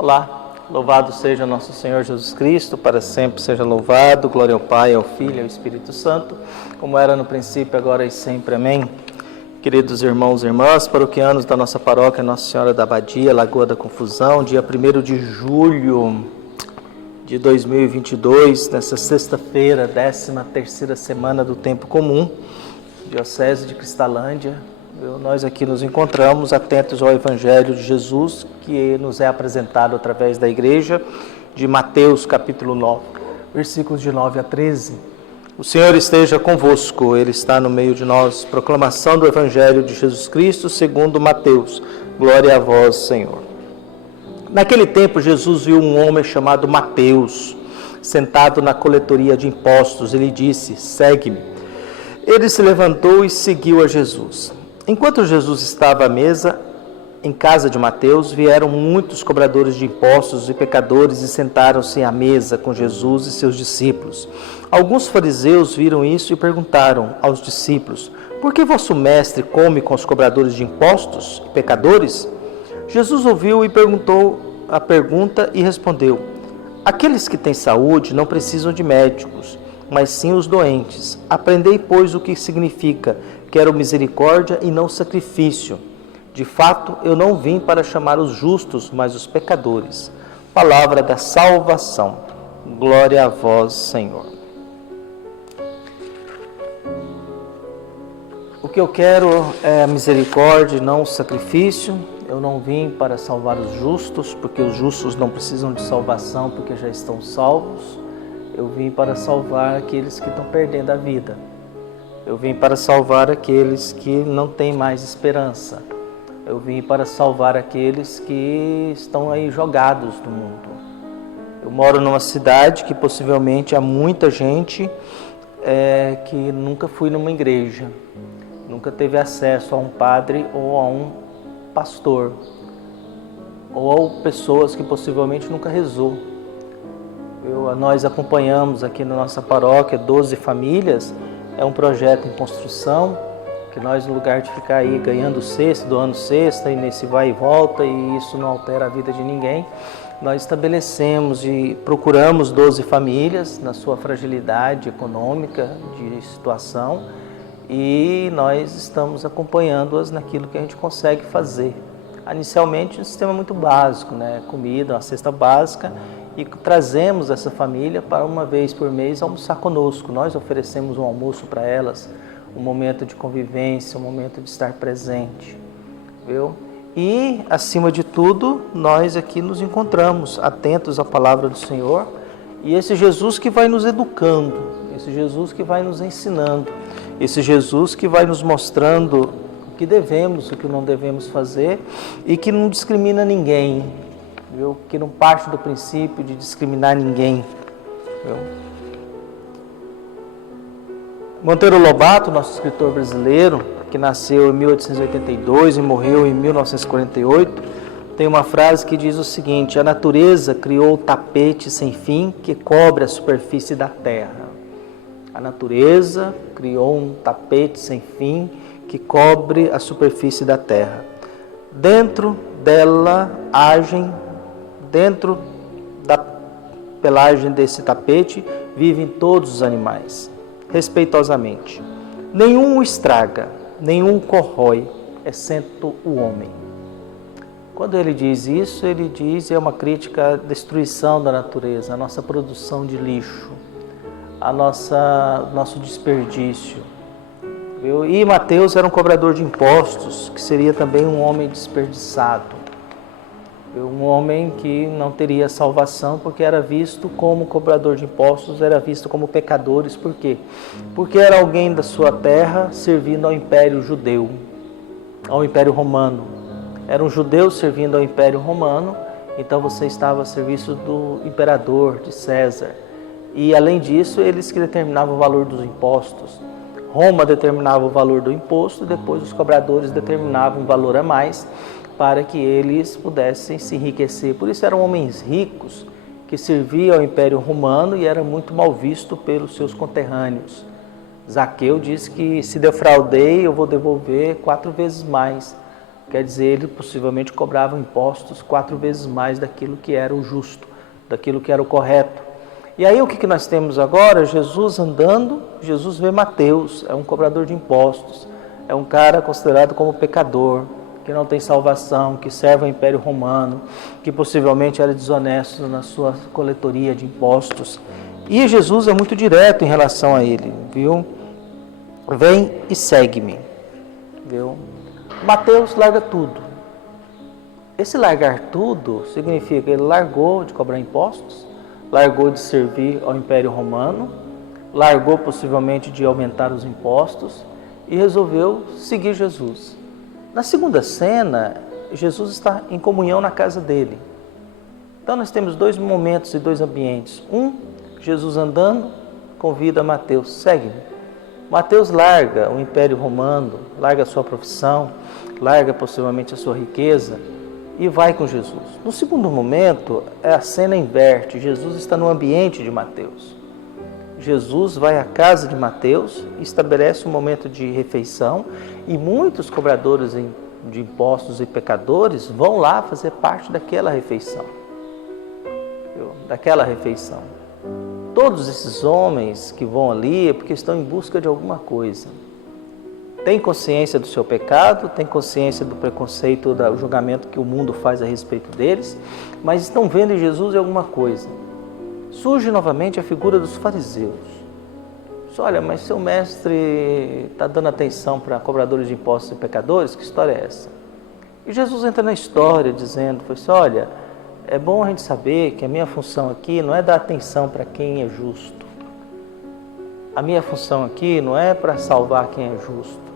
Olá, louvado seja nosso Senhor Jesus Cristo, para sempre seja louvado, glória ao Pai, ao Filho e ao Espírito Santo, como era no princípio, agora e sempre, amém. Queridos irmãos e irmãs, paroquianos da nossa paróquia Nossa Senhora da Abadia, Lagoa da Confusão, dia 1º de julho de 2022, nessa sexta-feira, 13ª semana do Tempo Comum, Diocese de Cristalândia. Nós aqui nos encontramos atentos ao Evangelho de Jesus, que nos é apresentado através da Igreja, de Mateus capítulo 9, versículos de 9 a 13. O Senhor esteja convosco, Ele está no meio de nós. Proclamação do Evangelho de Jesus Cristo segundo Mateus. Glória a vós, Senhor. Naquele tempo, Jesus viu um homem chamado Mateus, sentado na coletoria de impostos. Ele disse: segue-me. Ele se levantou e seguiu a Jesus. Enquanto Jesus estava à mesa, em casa de Mateus, vieram muitos cobradores de impostos e pecadores e sentaram-se à mesa com Jesus e seus discípulos. Alguns fariseus viram isso e perguntaram aos discípulos: por que vosso mestre come com os cobradores de impostos e pecadores? Jesus ouviu e perguntou a pergunta e respondeu: aqueles que têm saúde não precisam de médicos, mas sim os doentes. Aprendei, pois, o que significa: quero misericórdia e não sacrifício. De fato, eu não vim para chamar os justos, mas os pecadores. Palavra da salvação. Glória a vós, Senhor. O que eu quero é misericórdia e não sacrifício. Eu não vim para salvar os justos, porque os justos não precisam de salvação, porque já estão salvos. Eu vim para salvar aqueles que estão perdendo a vida. Eu vim para salvar aqueles que não têm mais esperança. Eu vim para salvar aqueles que estão aí jogados no mundo. Eu moro numa cidade que possivelmente há muita gente que nunca foi numa igreja, nunca teve acesso a um padre ou a um pastor, ou pessoas que possivelmente nunca rezou. Nós acompanhamos aqui na nossa paróquia 12 famílias. É um projeto em construção, que nós, no lugar de ficar aí ganhando cesta, doando cesta, e nesse vai e volta, e isso não altera a vida de ninguém, nós estabelecemos e procuramos 12 famílias na sua fragilidade econômica, de situação, e nós estamos acompanhando-as naquilo que a gente consegue fazer. Inicialmente, um sistema muito básico, né? Comida, uma cesta básica, e trazemos essa família para uma vez por mês almoçar conosco. Nós oferecemos um almoço para elas, um momento de convivência, um momento de estar presente, viu? E, acima de tudo, nós aqui nos encontramos atentos à palavra do Senhor, e esse Jesus que vai nos educando, esse Jesus que vai nos ensinando, esse Jesus que vai nos mostrando o que devemos, o que não devemos fazer, e que não discrimina ninguém, viu? Que não parte do princípio de discriminar ninguém, viu? Monteiro Lobato, nosso escritor brasileiro, que nasceu em 1882 e morreu em 1948, tem uma frase que diz o seguinte: a natureza criou o tapete sem fim que cobre a superfície da terra. A natureza criou um tapete sem fim que cobre a superfície da terra. Dentro dela dentro da pelagem desse tapete, vivem todos os animais, respeitosamente. Nenhum o estraga, nenhum o corrói, exceto o homem. Quando ele diz isso, ele diz, é uma crítica à destruição da natureza, a nossa produção de lixo, nosso desperdício. Viu? E Mateus era um cobrador de impostos, que seria também um homem desperdiçado. Um homem que não teria salvação, porque era visto como cobrador de impostos, era visto como pecadores. Por quê? Porque era alguém da sua terra servindo ao Império Judeu, ao Império Romano. Era um judeu servindo ao Império Romano, então você estava a serviço do imperador, de César. E além disso, eles que determinavam o valor dos impostos. Roma determinava o valor do imposto, depois os cobradores determinavam um valor a mais, para que eles pudessem se enriquecer. Por isso eram homens ricos que serviam ao Império Romano e era muito mal visto pelos seus conterrâneos. Zaqueu diz que se defraudei, eu vou devolver 4 vezes mais. Quer dizer, ele possivelmente cobrava impostos 4 vezes mais daquilo que era o justo, daquilo que era o correto. E aí o que nós temos agora? Jesus andando, Jesus vê Mateus, é um cobrador de impostos, é um cara considerado como pecador, que não tem salvação, que serve ao Império Romano, que possivelmente era desonesto na sua coletoria de impostos. E Jesus é muito direto em relação a ele, viu? Vem e segue-me, viu? Mateus larga tudo. Esse largar tudo significa que ele largou de cobrar impostos, largou de servir ao Império Romano, largou possivelmente de aumentar os impostos e resolveu seguir Jesus. Na segunda cena, Jesus está em comunhão na casa dele. Então nós temos 2 momentos e 2 ambientes. Jesus andando, convida Mateus, segue-me. Mateus larga o Império Romano, larga a sua profissão, larga possivelmente a sua riqueza e vai com Jesus. No segundo momento, a cena inverte. Jesus está no ambiente de Mateus. Jesus vai à casa de Mateus, estabelece um momento de refeição e muitos cobradores de impostos e pecadores vão lá fazer parte daquela refeição. Todos esses homens que vão ali é porque estão em busca de alguma coisa. Tem consciência do seu pecado, tem consciência do preconceito, do julgamento que o mundo faz a respeito deles, mas estão vendo em Jesus alguma coisa. Surge novamente a figura dos fariseus. Olha, mas seu mestre está dando atenção para cobradores de impostos e pecadores? Que história é essa? E Jesus entra na história dizendo, olha, é bom a gente saber que a minha função aqui não é dar atenção para quem é justo. A minha função aqui não é para salvar quem é justo.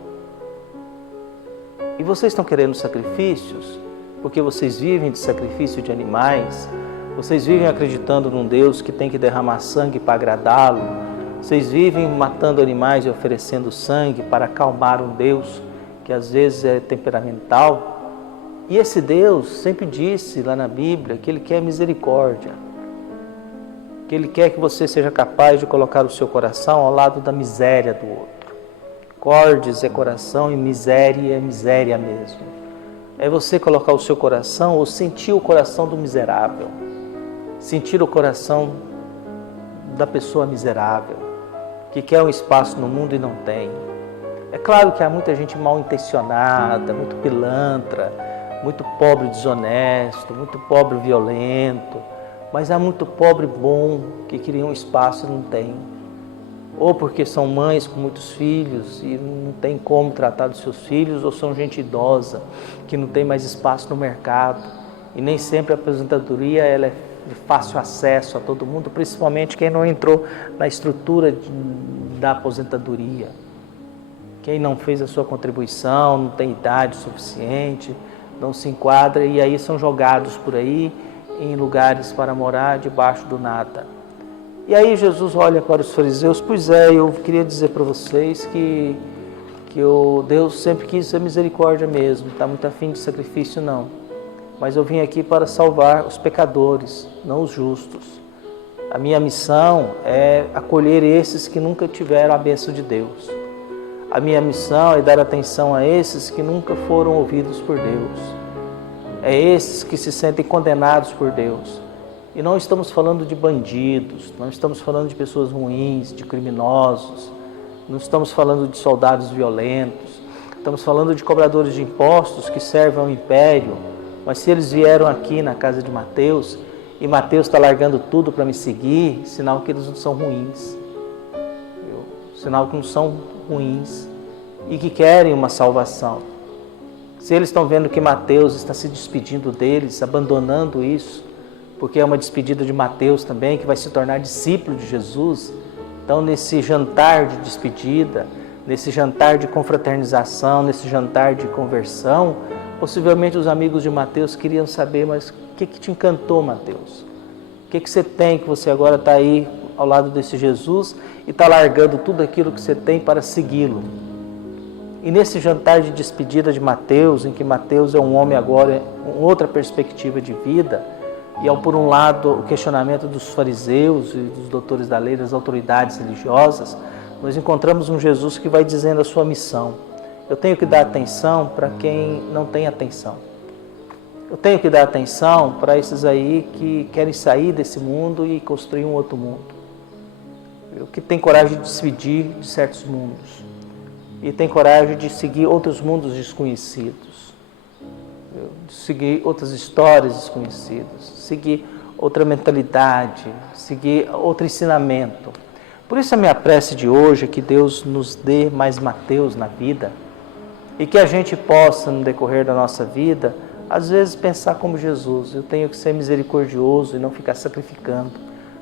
E vocês estão querendo sacrifícios porque vocês vivem de sacrifício de animais, vocês vivem acreditando num Deus que tem que derramar sangue para agradá-lo, vocês vivem matando animais e oferecendo sangue para acalmar um Deus que às vezes é temperamental. E esse Deus sempre disse lá na Bíblia que Ele quer misericórdia, que Ele quer que você seja capaz de colocar o seu coração ao lado da miséria do outro. Cordes é coração e miséria é miséria mesmo. É você colocar o seu coração ou sentir o coração do miserável, sentir o coração da pessoa miserável, que quer um espaço no mundo e não tem. É claro que há muita gente mal intencionada, muito pilantra, muito pobre desonesto, muito pobre violento, mas há muito pobre bom que queria um espaço e não tem. Ou porque são mães com muitos filhos e não tem como tratar dos seus filhos, ou são gente idosa que não tem mais espaço no mercado. E nem sempre a aposentadoria ela é de fácil acesso a todo mundo, principalmente quem não entrou na estrutura da aposentadoria. Quem não fez a sua contribuição, não tem idade suficiente, não se enquadra e aí são jogados por aí em lugares para morar debaixo do nada. E aí Jesus olha para os fariseus, pois é, eu queria dizer para vocês que o Deus sempre quis ser misericórdia mesmo, está muito afim de sacrifício não. Mas eu vim aqui para salvar os pecadores, não os justos. A minha missão é acolher esses que nunca tiveram a bênção de Deus. A minha missão é dar atenção a esses que nunca foram ouvidos por Deus. É esses que se sentem condenados por Deus. E não estamos falando de bandidos, não estamos falando de pessoas ruins, de criminosos, não estamos falando de soldados violentos, estamos falando de cobradores de impostos que servem ao império, mas se eles vieram aqui na casa de Mateus, e Mateus está largando tudo para me seguir, sinal que eles não são ruins, sinal que não são ruins e que querem uma salvação. Se eles estão vendo que Mateus está se despedindo deles, abandonando isso, porque é uma despedida de Mateus também, que vai se tornar discípulo de Jesus. Então, nesse jantar de despedida, nesse jantar de confraternização, nesse jantar de conversão, possivelmente os amigos de Mateus queriam saber, mas o que te encantou, Mateus? O que você tem que você agora está aí ao lado desse Jesus e está largando tudo aquilo que você tem para segui-lo? E nesse jantar de despedida de Mateus, em que Mateus é um homem agora com outra perspectiva de vida, e ao por um lado o questionamento dos fariseus e dos doutores da lei, das autoridades religiosas, nós encontramos um Jesus que vai dizendo a sua missão. Eu tenho que dar atenção para quem não tem atenção. Eu tenho que dar atenção para esses aí que querem sair desse mundo e construir um outro mundo. Eu que tem coragem de se despedir de certos mundos. E tem coragem de seguir outros mundos desconhecidos. De seguir outras histórias desconhecidas. Seguir outra mentalidade. Seguir outro ensinamento. Por isso a minha prece de hoje é que Deus nos dê mais Mateus na vida. E que a gente possa, no decorrer da nossa vida, às vezes pensar como Jesus. Eu tenho que ser misericordioso e não ficar sacrificando,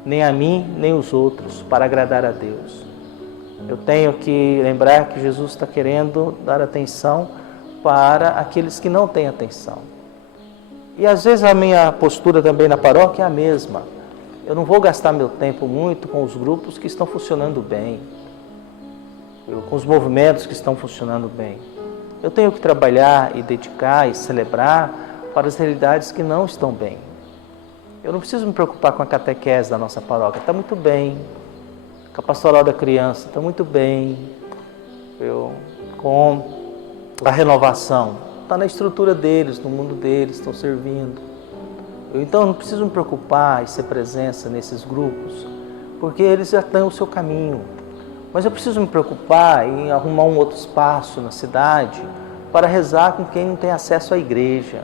nem a mim, nem os outros, para agradar a Deus. Eu tenho que lembrar que Jesus está querendo dar atenção para aqueles que não têm atenção. E às vezes a minha postura também na paróquia é a mesma. Eu não vou gastar meu tempo muito com os grupos que estão funcionando bem, com os movimentos que estão funcionando bem. Eu tenho que trabalhar e dedicar e celebrar para as realidades que não estão bem. Eu não preciso me preocupar com a catequese da nossa paróquia, está muito bem. Com a pastoral da criança, está muito bem. Com a renovação, está na estrutura deles, no mundo deles, estão servindo. Então eu não preciso me preocupar em ser presença nesses grupos, porque eles já têm o seu caminho. Mas eu preciso me preocupar em arrumar um outro espaço na cidade para rezar com quem não tem acesso à igreja.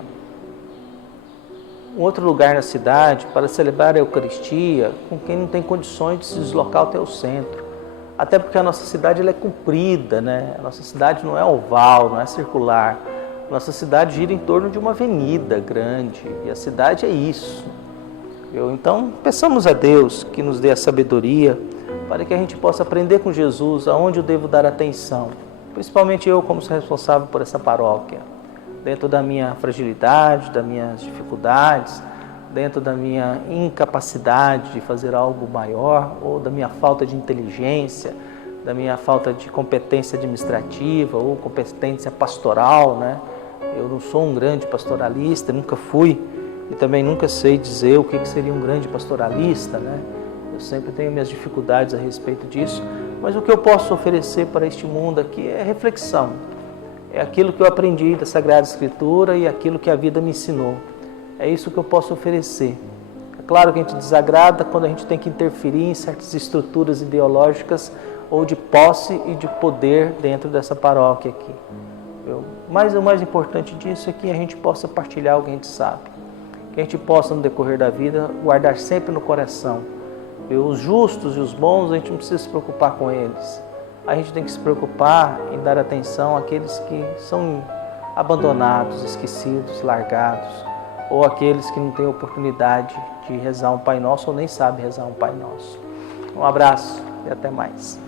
Um outro lugar na cidade para celebrar a Eucaristia com quem não tem condições de se deslocar até o centro. Até porque a nossa cidade ela é comprida, né? A nossa cidade não é oval, não é circular. A nossa cidade gira em torno de uma avenida grande e a cidade é isso. Então, peçamos a Deus que nos dê a sabedoria para que a gente possa aprender com Jesus aonde eu devo dar atenção, principalmente eu como responsável por essa paróquia, dentro da minha fragilidade, das minhas dificuldades, dentro da minha incapacidade de fazer algo maior, ou da minha falta de inteligência, da minha falta de competência administrativa ou competência pastoral, né? Eu não sou um grande pastoralista, nunca fui e também nunca sei dizer o que seria um grande pastoralista, né? Eu sempre tenho minhas dificuldades a respeito disso, mas o que eu posso oferecer para este mundo aqui é reflexão. É aquilo que eu aprendi da Sagrada Escritura e aquilo que a vida me ensinou. É isso que eu posso oferecer. É claro que a gente desagrada quando a gente tem que interferir em certas estruturas ideológicas ou de posse e de poder dentro dessa paróquia aqui. Mas o mais importante disso é que a gente possa partilhar o que a gente sabe. Que a gente possa, no decorrer da vida, guardar sempre no coração. Os justos e os bons, a gente não precisa se preocupar com eles. A gente tem que se preocupar em dar atenção àqueles que são abandonados, esquecidos, largados, ou aqueles que não têm oportunidade de rezar um Pai Nosso ou nem sabem rezar um Pai Nosso. Um abraço e até mais.